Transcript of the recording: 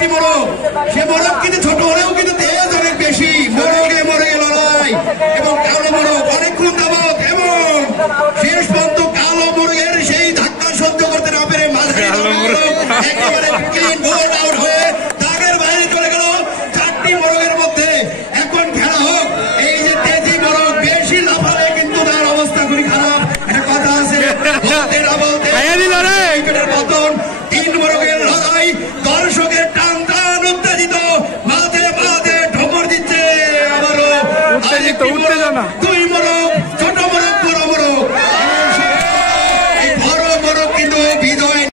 একটি মোরগ, সে মোরগ কিন্তু ছোট হলেও কিন্তু তেজ অনেক বেশি। মোরগে মোরগে লড়াই এবং কালো মোরগ অনেকক্ষণ যাবত এবং শেষ পর্যন্ত কালো মোরগের সেই ধাক্কা সহ্য করতে না পেরে মাঝে একেবারে ক্লিন বোল্ড আউট হয়ে দাগের বাইরে চলে গেল। 4টি মোরগের মধ্যে এখন খেলা হোক। এই যে তেজি মোরগ বেশি লাফালে কিন্তু তার অবস্থা খুবই খারাপ। একটা কথা আছে, পতন 3 মোরগের লড়াই, দর্শকের টান টান উত্তেজিত, মাঝে মাঝে ঠোকর দিচ্ছে আবারও উত্তেজিত উত্তেজনা।